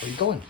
Where are you going?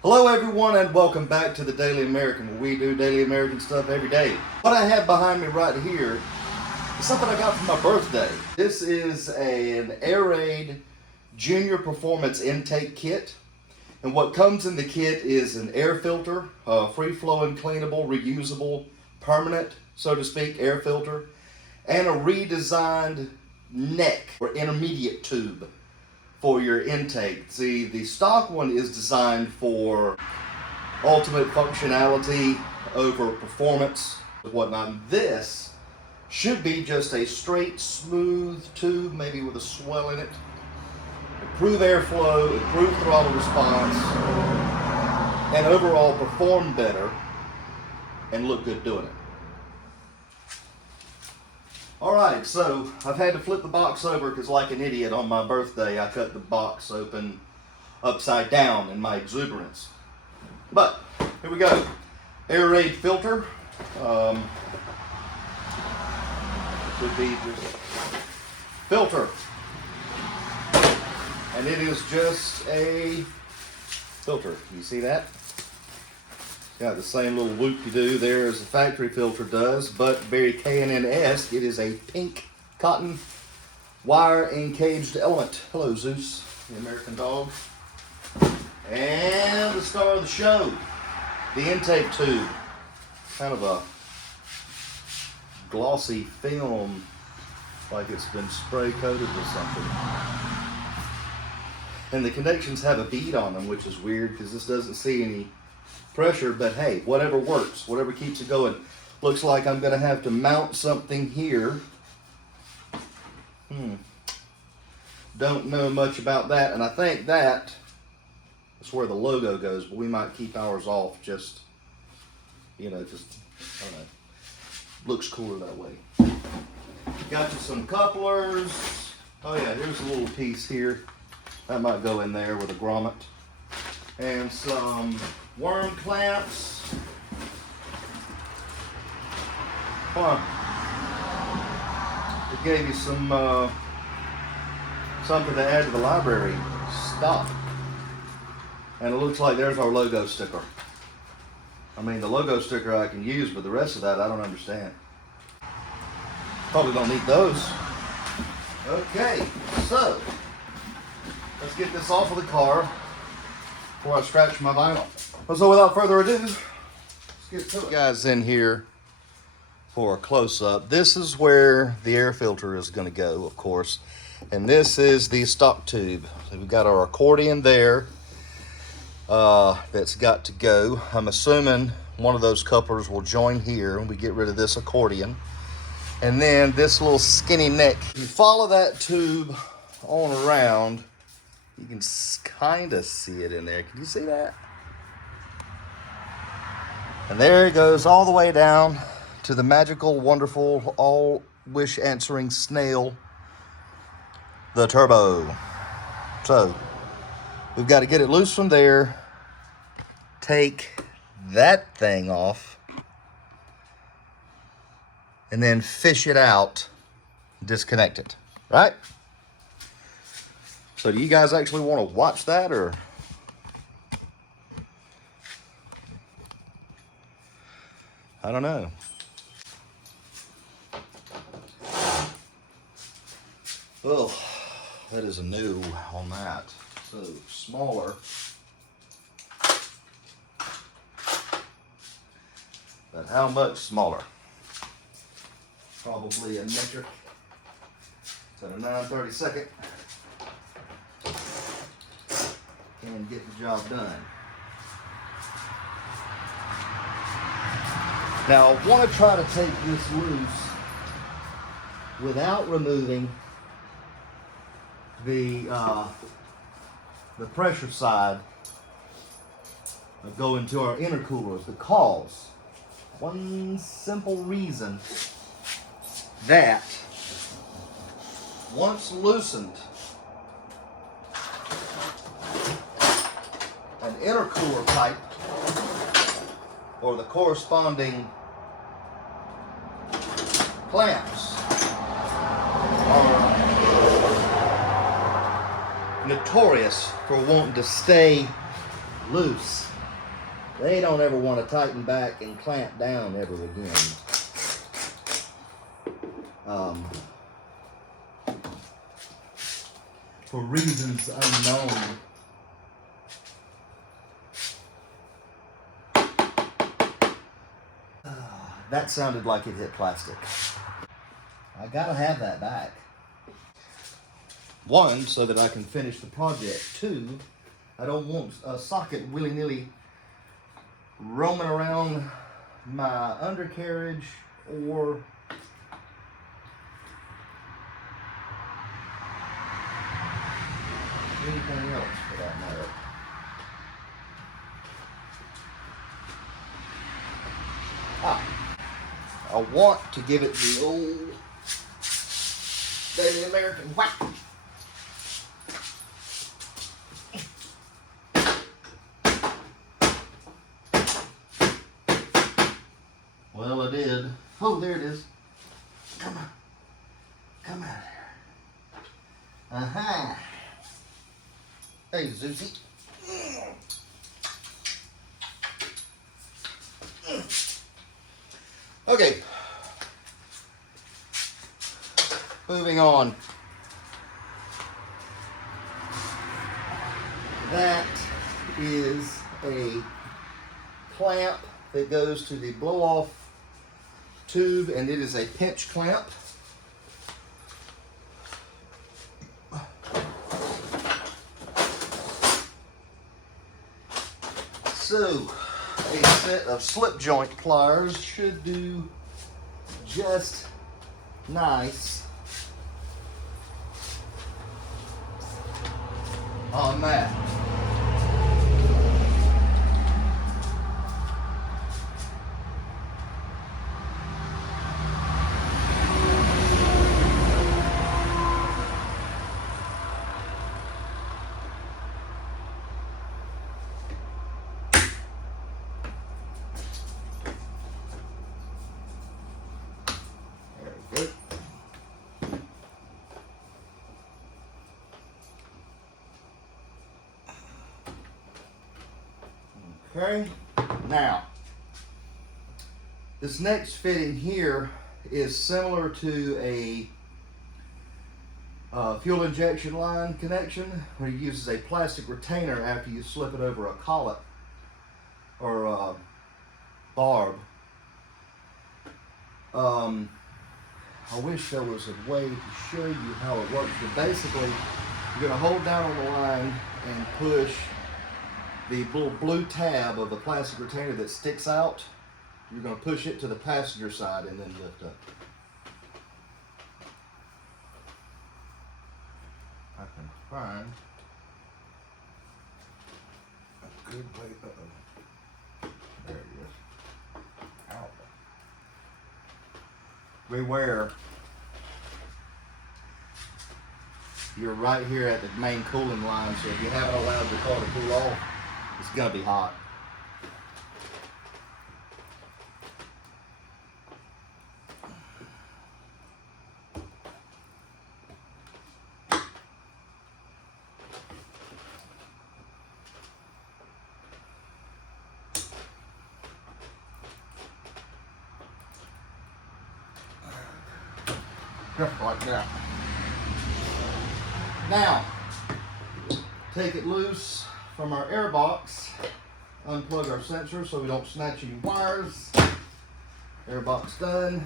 Hello everyone and welcome back to the Daily American, where we do Daily American stuff every day. What I have behind me right here is something I got for my birthday. This is an Airaid Junior Performance Intake Kit. And what comes in the kit is an air filter, a free-flowing, cleanable, reusable, permanent, so to speak, air filter, and a redesigned neck or intermediate tube for your intake. See, the stock one is designed for ultimate functionality over performance and whatnot. This should be just a straight, smooth tube, maybe with a swell in it. Improve airflow, improve throttle response, and overall perform better and look good doing it. Alright, so I've had to flip the box over because like an idiot on my birthday I cut the box open upside down in my exuberance. But, here we go. Airaid filter. Could be just filter. And it is just a filter. You see that? Got the same little loop you do there as the factory filter does, but very K&N-esque. It is a pink cotton wire encaged element. Hello, Zeus, the American dog. And the star of the show, the intake tube. Kind of a glossy film, like it's been spray coated with something. And the connections have a bead on them, which is weird because this doesn't see any pressure, but hey, whatever works, whatever keeps it going. Looks like I'm gonna have to mount something here. Don't know much about that, and I think that's where the logo goes, but we might keep ours off, just, you know, just, I don't know. Looks cooler that way. Got you some couplers. Oh yeah, here's a little piece here. That might go in there with a grommet. And some worm clamps. Huh. It gave you some something to add to the library. Stop. And it looks like there's our logo sticker. I mean, the logo sticker I can use, but the rest of that I don't understand. Probably don't need those. Okay, so let's get this off of the car before I scratch my vinyl. So without further ado, let's get to it. Guys, in here for a close-up. This is where the air filter is going to go, of course. And this is the stock tube. So we've got our accordion there that's got to go. I'm assuming one of those couplers will join here and we get rid of this accordion. And then this little skinny neck. You follow that tube on around. You can kind of see it in there. Can you see that? And there it goes all the way down to the magical, wonderful, all wish answering snail, the turbo. So we've got to get it loose from there, take that thing off, and then fish it out, disconnect it, right? So do you guys actually want to watch that, or? I don't know. Oh, that is a new on that. So smaller. But how much smaller? Probably a metric. It's at a 9/32. And get the job done. Now I want to try to take this loose without removing the pressure side of going to our intercoolers, because one simple reason that once loosened, an intercooler pipe or the corresponding clamps are notorious for wanting to stay loose. They don't ever want to tighten back and clamp down ever again. For reasons unknown. That sounded like it hit plastic. I gotta have that back. One, so that I can finish the project. Two, I don't want a socket willy-nilly roaming around my undercarriage or anything else for that matter. I want to give it the old Daily American whack. Well, it did. Oh, there it is. Come on. Come out here. Uh-huh. Hey, Zuzi. Okay. Moving on. That is a clamp that goes to the blow-off tube, and it is a pinch clamp. So, a set of slip joint pliers should do just nice on that. Okay, now this next fitting here is similar to a fuel injection line connection, where it uses a plastic retainer after you slip it over a collet or a barb. I wish there was a way to show you how it works, but basically you're going to hold down on the line and push the little blue tab of the plastic retainer that sticks out. You're going to push it to the passenger side and then lift up. I can find a good way. There it is. Ow. Beware. You're right here at the main cooling line, so if you haven't allowed your car to cool off, it's gonna be hot. Just like that. Now, take it loose from our air box, unplug our sensor so we don't snatch any wires. Air box done.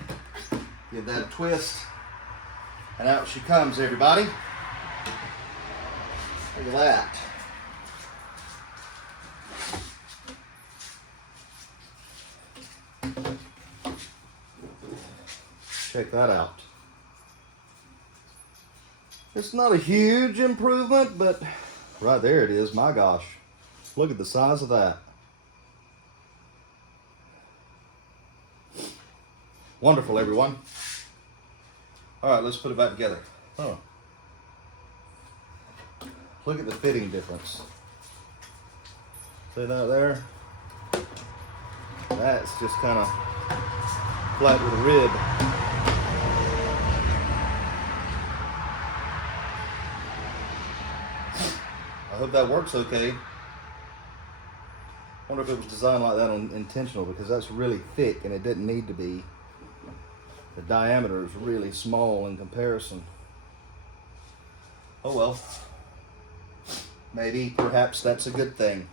Give that a twist, and out she comes, everybody. Look at that. Check that out. It's not a huge improvement, but right there it is. My gosh, look at the size of that. Wonderful, everyone. All right, let's put it back together. Oh. Look at the fitting difference. See that there? That's just kind of flat with a rib. I hope that works okay. I wonder if it was designed like that intentional, because that's really thick and it didn't need to be. The diameter is really small in comparison. Oh well. Maybe, perhaps that's a good thing.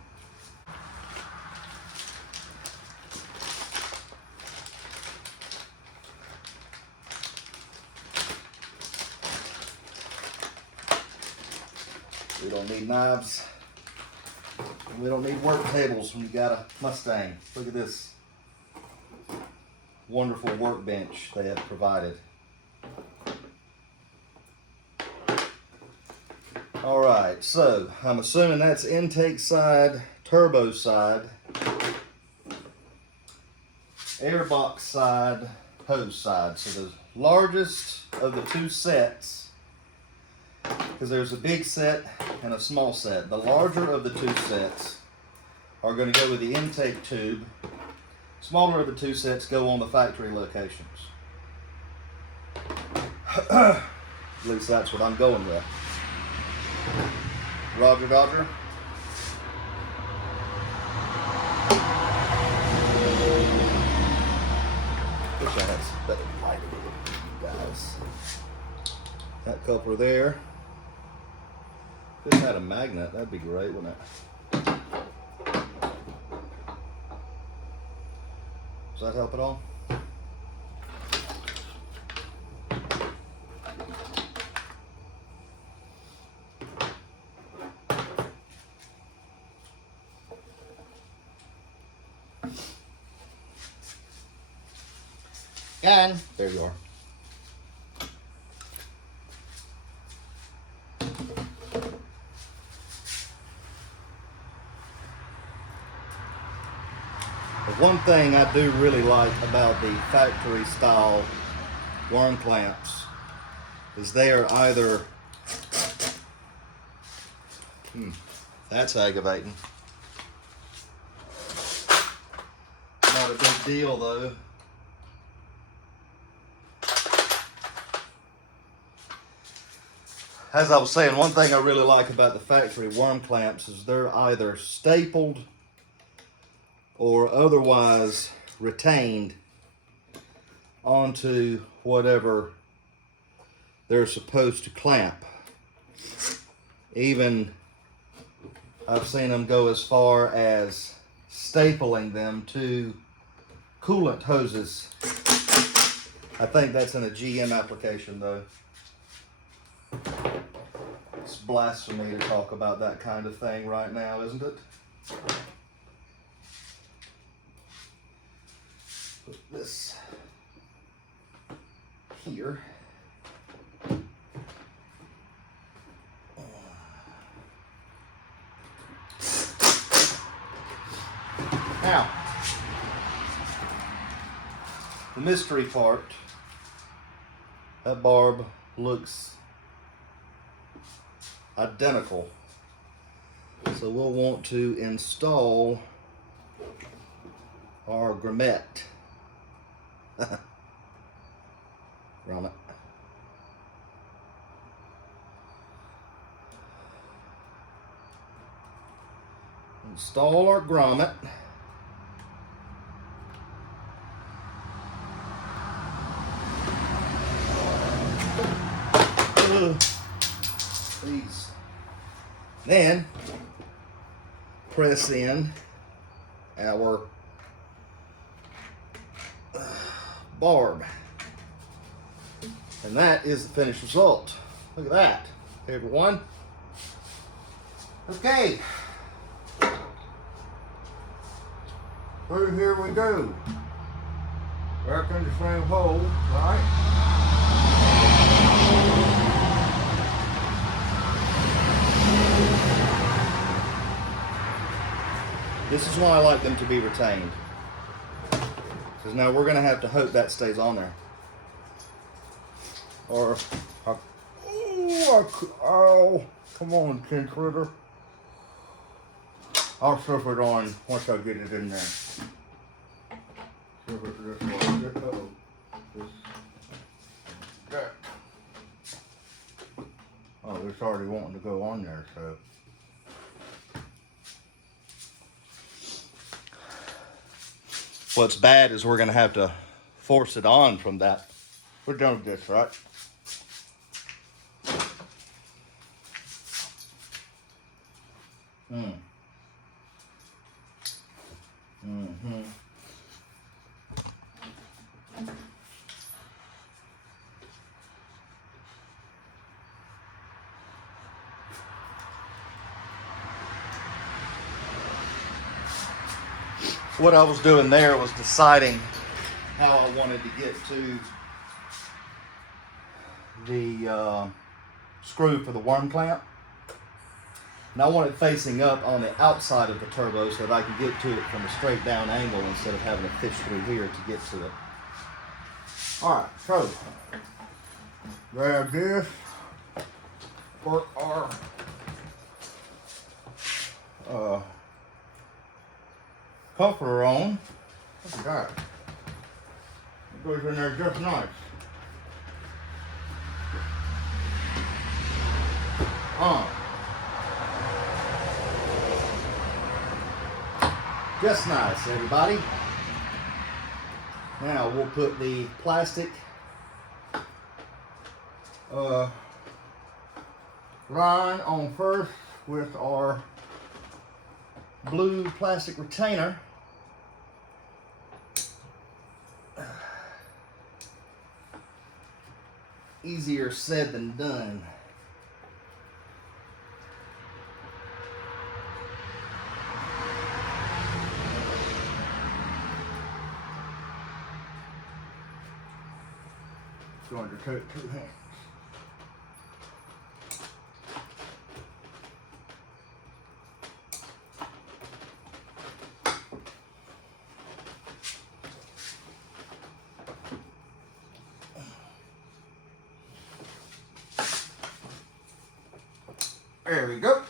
We don't need knives. We don't need work tables when you got a Mustang. Look at this wonderful workbench they have provided. All right, so I'm assuming that's intake side, turbo side, airbox side, hose side. So the largest of the two sets, because there's a big set and a small set. The larger of the two sets are going to go with the intake tube. Smaller of the two sets go on the factory locations. At least that's what I'm going with. Roger, Dodger. Wish I had some better lighting, guys. That coupler there. If this had a magnet, that'd be great, wouldn't it? Does that help at all? And there you are. The one thing I do really like about the factory style worm clamps is they are either that's aggravating. Not a big deal though. As I was saying, one thing I really like about the factory worm clamps is they're either stapled or otherwise retained onto whatever they're supposed to clamp. Even I've seen them go as far as stapling them to coolant hoses. I think that's in a GM application though. It's blasphemy to talk about that kind of thing right now, isn't it? Put this here. Now, the mystery part, that barb looks identical. So we'll want to install our grommet. Grommet. Install our grommet. Please. Then press in our barb, and that is the finished result. Look at that. Hey everyone. Okay, through here we go. back in the same hole, right? This is why I like them to be retained. Because now we're going to have to hope that stays on there. Or, oh, come on, tin critter. I'll surf it on once I get it in there. Surf it this way. That. Oh, it's already wanting to go on there, so. What's bad is we're going to have to force it on from that. We're done with this, right? Mm-hmm. What I was doing there was deciding how I wanted to get to the screw for the worm clamp. And I want it facing up on the outside of the turbo so that I can get to it from a straight down angle instead of having to fish through here to get to it. Alright, so grab this, put our coupler on. Look at that. It goes in there just nice. Just nice, everybody. Now we'll put the plastic line on first with our blue plastic retainer. Easier said than done. Going to take 2 hands. There we go.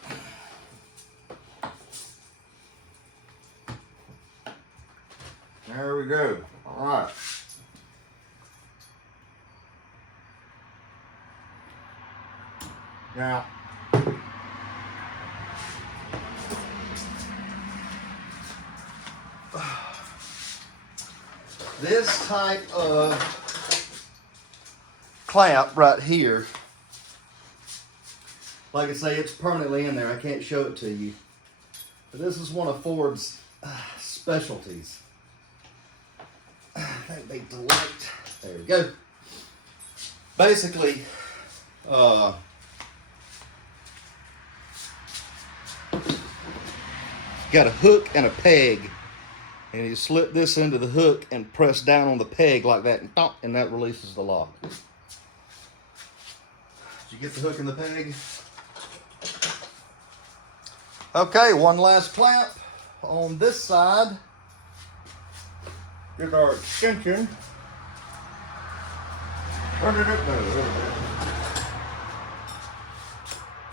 There we go. All right. Now, this type of clamp right here, like I say, it's permanently in there. I can't show it to you. But this is one of Ford's specialties. I think they delight. There we go. Basically, got a hook and a peg, and you slip this into the hook and press down on the peg like that, and that releases the lock. Did you get the hook and the peg? Okay, one last clamp on this side. Get our extension. Where did it go?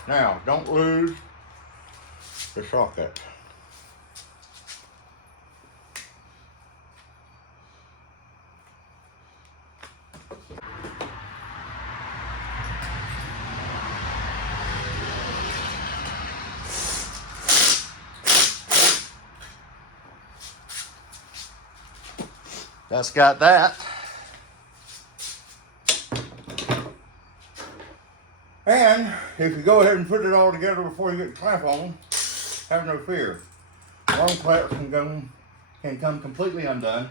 Now, don't lose the socket. That's got that. And if you go ahead and put it all together before you get the clamp on, have no fear. Worm clamps can come completely undone.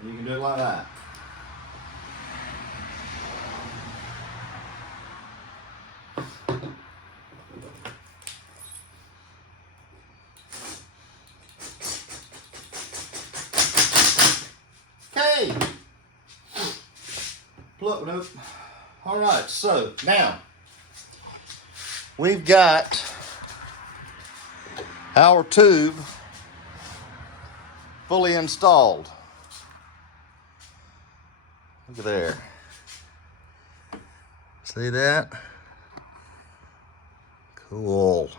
And you can do it like that. Nope. All right, so now we've got our tube fully installed. Look at there. See that? Cool.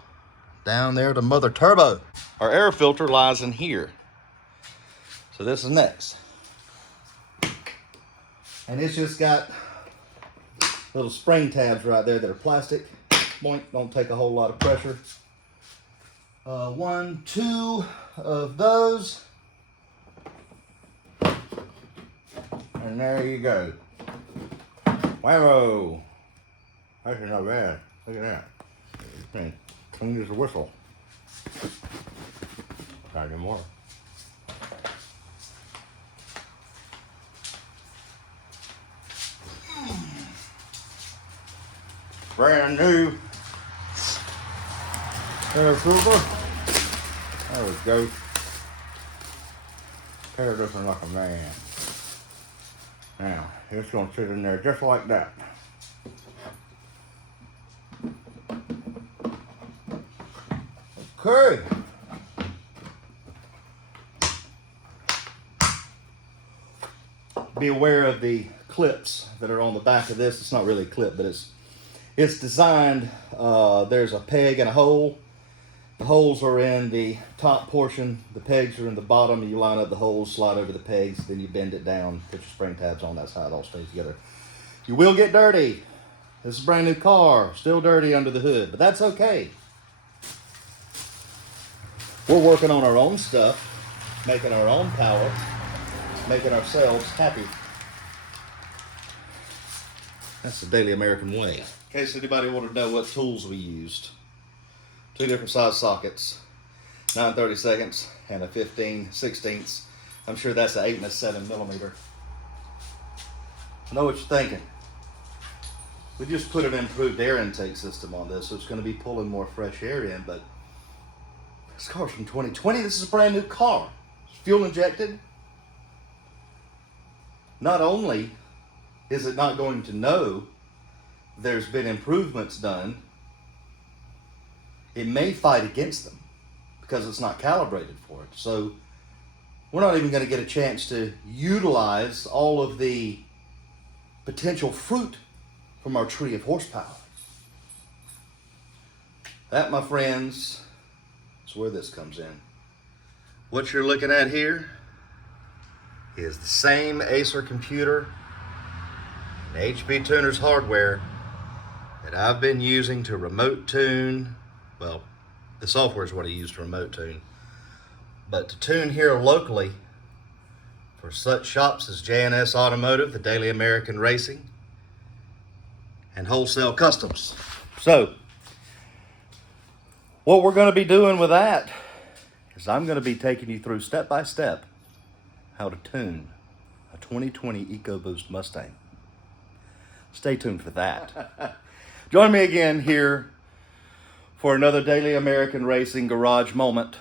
Down there to Mother Turbo. Our air filter lies in here. So this is next. And it's just got little spring tabs right there that are plastic. Boink, don't take a whole lot of pressure. 1, 2 of those. And there you go. Whammo! That's not bad. Look at that. It's clean as a whistle. Not anymore. Brand new air filter. There we go. Tear this one like a man. Now, it's going to sit in there just like that. Okay. Be aware of the clips that are on the back of this. It's not really a clip, but it's designed, there's a peg and a hole. The holes are in the top portion, the pegs are in the bottom. You line up the holes, slide over the pegs, then you bend it down, put your spring tabs on, that's how it all stays together. You will get dirty. This is a brand new car, still dirty under the hood, but that's okay. We're working on our own stuff, making our own power, making ourselves happy. That's the Daily American way. In case anybody wanted to know what tools we used. 2 different size sockets, 9/32 and a 15/16. I'm sure that's an 8 and a 7 millimeter. I know what you're thinking. We just put an improved air intake system on this, so it's going to be pulling more fresh air in, but this car's from 2020. This is a brand new car. It's fuel injected. Not only is it not going to know there's been improvements done, it may fight against them because it's not calibrated for it. So we're not even going to get a chance to utilize all of the potential fruit from our tree of horsepower. That, my friends, is where this comes in. What you're looking at here is the same Acer computer and HP Tuner's hardware that I've been using to remote tune. Well, the software is what I use to remote tune. But to tune here locally for such shops as J&S Automotive, the Daily American Racing, and Wholesale Customs. So, what we're going to be doing with that is I'm going to be taking you through step by step how to tune a 2020 EcoBoost Mustang. Stay tuned for that. Join me again here for another Daily American Racing Garage moment.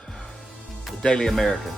The Daily American.